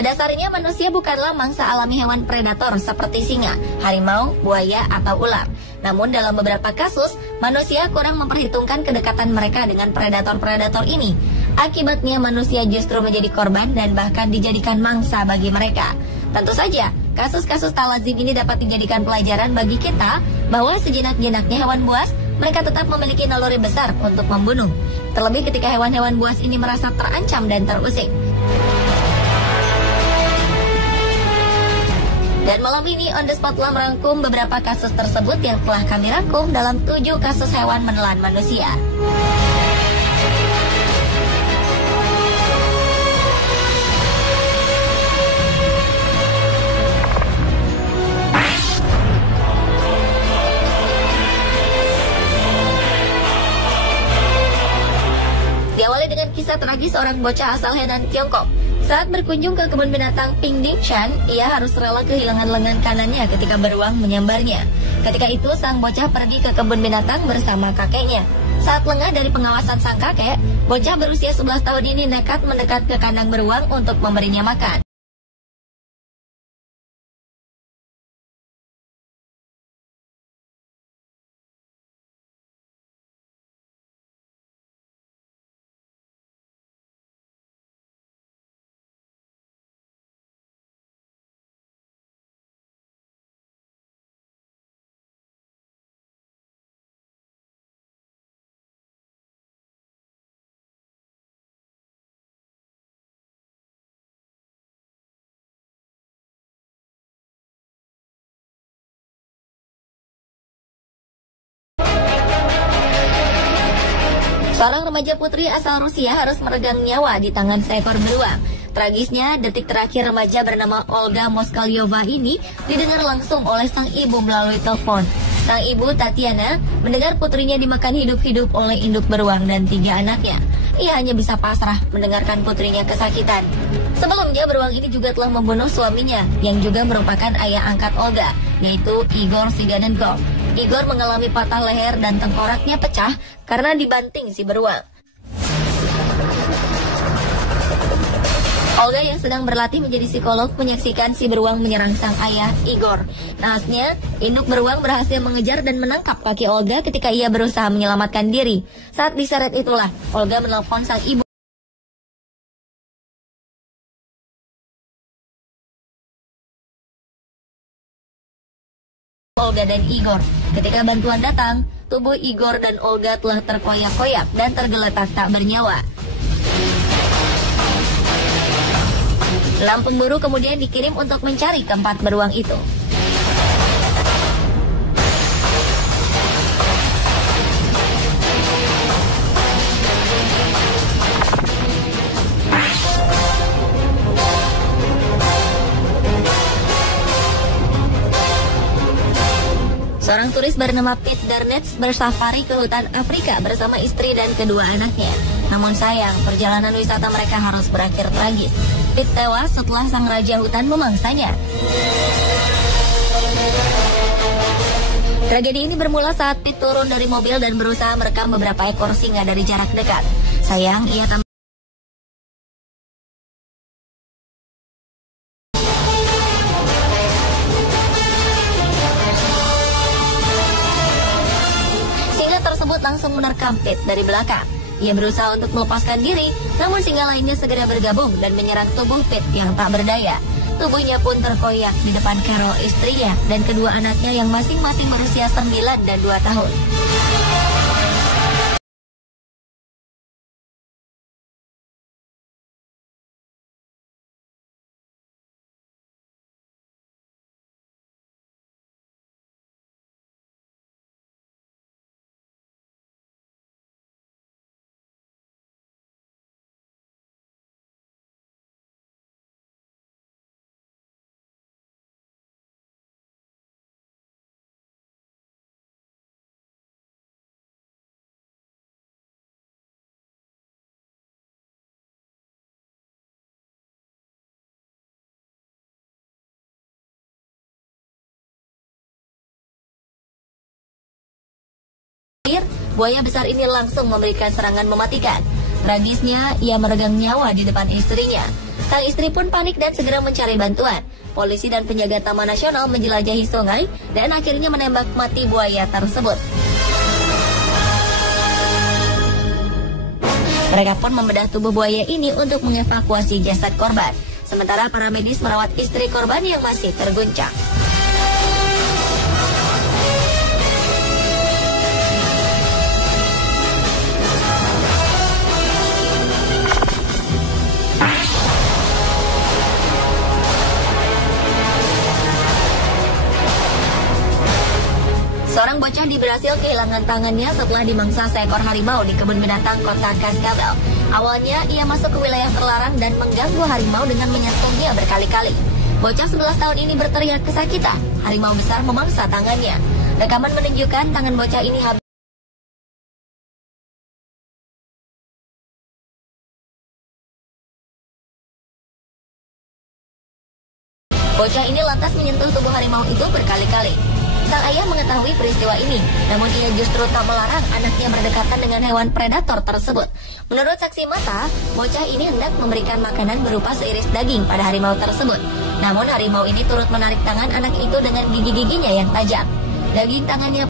Pada dasarnya manusia bukanlah mangsa alami hewan predator seperti singa, harimau, buaya, atau ular. Namun dalam beberapa kasus, manusia kurang memperhitungkan kedekatan mereka dengan predator-predator ini. Akibatnya manusia justru menjadi korban dan bahkan dijadikan mangsa bagi mereka. Tentu saja, kasus-kasus tak lazim ini dapat dijadikan pelajaran bagi kita bahwa sejenak-jenaknya hewan buas, mereka tetap memiliki naluri besar untuk membunuh. Terlebih ketika hewan-hewan buas ini merasa terancam dan terusik. Dan malam ini On The Spot telah merangkum beberapa kasus tersebut yang telah kami rangkum dalam 7 kasus hewan menelan manusia. Diawali dengan kisah tragis seorang bocah asal Henan, Tiongkok. Saat berkunjung ke kebun binatang Pingdingshan, ia harus rela kehilangan lengan kanannya ketika beruang menyambarnya. Ketika itu, sang bocah pergi ke kebun binatang bersama kakeknya. Saat lengah dari pengawasan sang kakek, bocah berusia 11 tahun ini nekat mendekat ke kandang beruang untuk memberinya makan. Seorang remaja putri asal Rusia harus meregang nyawa di tangan seekor beruang. Tragisnya, detik terakhir remaja bernama Olga Moskalyova ini didengar langsung oleh sang ibu melalui telepon. Sang ibu, Tatiana, mendengar putrinya dimakan hidup-hidup oleh induk beruang dan 3 anaknya. Ia hanya bisa pasrah mendengarkan putrinya kesakitan. Sebelumnya, beruang ini juga telah membunuh suaminya, yang juga merupakan ayah angkat Olga, yaitu Igor Siganenkov. Igor mengalami patah leher dan tengkoraknya pecah karena dibanting si beruang. Olga yang sedang berlatih menjadi psikolog menyaksikan si beruang menyerang sang ayah, Igor. Naasnya, induk beruang berhasil mengejar dan menangkap kaki Olga ketika ia berusaha menyelamatkan diri. Saat diseret itulah, Olga menelpon sang ibu. Olga dan Igor. Ketika bantuan datang, tubuh Igor dan Olga telah terkoyak-koyak dan tergeletak tak bernyawa. Lampung buru kemudian dikirim untuk mencari keempat beruang itu. Seorang turis bernama Pete Darnetz bersafari ke hutan Afrika bersama istri dan kedua anaknya. Namun sayang, perjalanan wisata mereka harus berakhir tragis. Pete tewas setelah sang raja hutan memangsanya. Tragedi ini bermula saat Pete turun dari mobil dan berusaha merekam beberapa ekor singa dari jarak dekat. Sayang, ia tak langsung menerkam Pete dari belakang. Ia berusaha untuk melepaskan diri, namun singa lainnya segera bergabung dan menyerang tubuh Pete yang tak berdaya. Tubuhnya pun terkoyak di depan Carol, istrinya, dan kedua anaknya yang masing-masing berusia 9 dan 2 tahun. Buaya besar ini langsung memberikan serangan mematikan. Tragisnya, ia meregang nyawa di depan istrinya. Sang istri pun panik dan segera mencari bantuan. Polisi dan penjaga Taman Nasional menjelajahi sungai dan akhirnya menembak mati buaya tersebut. Mereka pun membedah tubuh buaya ini untuk mengevakuasi jasad korban. Sementara para medis merawat istri korban yang masih terguncang. Seorang bocah di Brasil kehilangan tangannya setelah dimangsa seekor harimau di kebun binatang kota Cascavel. Awalnya ia masuk ke wilayah terlarang dan mengganggu harimau dengan menyentuhnya berkali-kali. Bocah 11 tahun ini berteriak kesakitan. Harimau besar memangsa tangannya. Rekaman menunjukkan tangan bocah ini habis. Bocah ini lantas menyentuh tubuh harimau itu berkali-kali. Sang ayah mengetahui peristiwa ini, namun ia justru tak melarang anaknya berdekatan dengan hewan predator tersebut. Menurut saksi mata, bocah ini hendak memberikan makanan berupa seiris daging pada harimau tersebut. Namun harimau ini turut menarik tangan anak itu dengan gigi-giginya yang tajam. Daging tangannya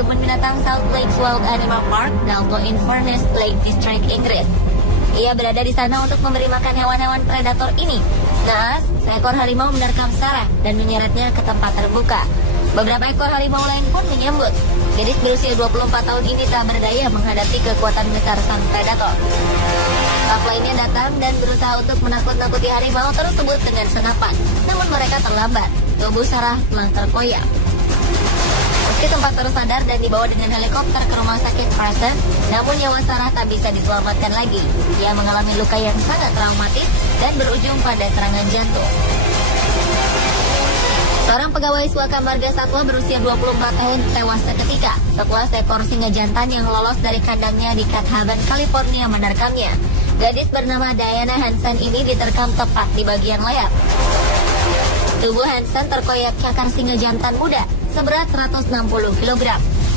kebun binatang South Lakes Wild Animal Park, Dalton-in-Furness Lake District, Inggris. Ia berada di sana untuk memberi makan hewan-hewan predator ini. Naas, seekor harimau menerkam Sarah dan menyeretnya ke tempat terbuka. Beberapa ekor harimau lain pun menyambut. Gadis berusia 24 tahun ini tak berdaya menghadapi kekuatan besar sang predator. Staf lainnya datang dan berusaha untuk menakut-nakuti harimau tersebut dengan senapan. Namun mereka terlambat. Tubuh Sarah telah terkoyak. Meski tempat tersadar dan dibawa dengan helikopter ke rumah sakit Preston, namun nyawa Sarah tak bisa diselamatkan lagi. Ia mengalami luka yang sangat traumatis dan berujung pada serangan jantung. Seorang pegawai Suaka Marga Satwa berusia 24 tahun tewas seketika setelah seekor singa jantan yang lolos dari kandangnya di Cat Haven, California menerkamnya. Gadis bernama Diana Hansen ini diterkam tepat di bagian leher. Tubuh Hansen terkoyak cakar singa jantan muda seberat 160 kg.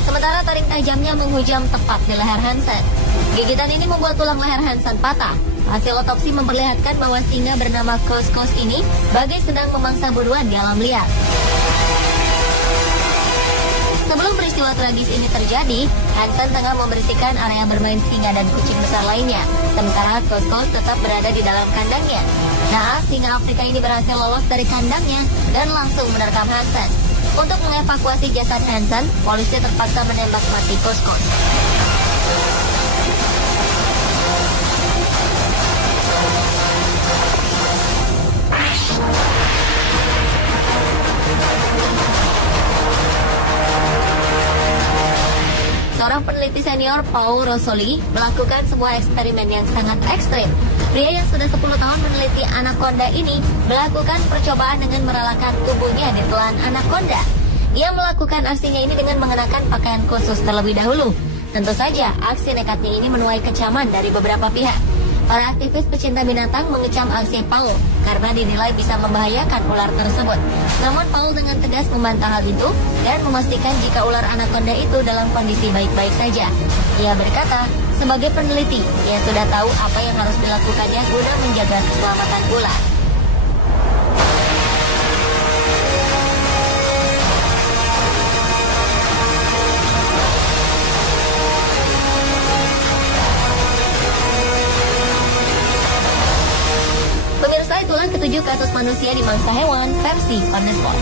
Sementara taring tajamnya menghujam tepat di leher Hansen. Gigitan ini membuat tulang leher Hansen patah. Hasil otopsi memperlihatkan bahwa singa bernama Kos ini bagai sedang memangsa buruan di alam liar. Sebelum peristiwa tragis ini terjadi, Hansen tengah membersihkan area bermain singa dan kucing besar lainnya. Sementara Kos tetap berada di dalam kandangnya. Nah, singa Afrika ini berhasil lolos dari kandangnya dan langsung menerkam Hansen. Untuk mengevakuasi jasad Hansen, polisi terpaksa menembak mati Kos. Seorang peneliti senior, Paul Rosoli, melakukan sebuah eksperimen yang sangat ekstrim. Pria yang sudah 10 tahun meneliti anaconda ini melakukan percobaan dengan merelakan tubuhnya di telan anaconda. Ia melakukan aksinya ini dengan mengenakan pakaian khusus terlebih dahulu. Tentu saja, aksi nekatnya ini menuai kecaman dari beberapa pihak. Para aktivis pecinta binatang mengecam aksi Paul karena dinilai bisa membahayakan ular tersebut. Namun Paul dengan tegas membantah hal itu dan memastikan jika ular anaconda itu dalam kondisi baik-baik saja. Ia berkata, sebagai peneliti, ia sudah tahu apa yang harus dilakukannya guna menjaga keselamatan ular. Pemirsa, itulah ketujuh kasus manusia dimangsa hewan versi On The Spot.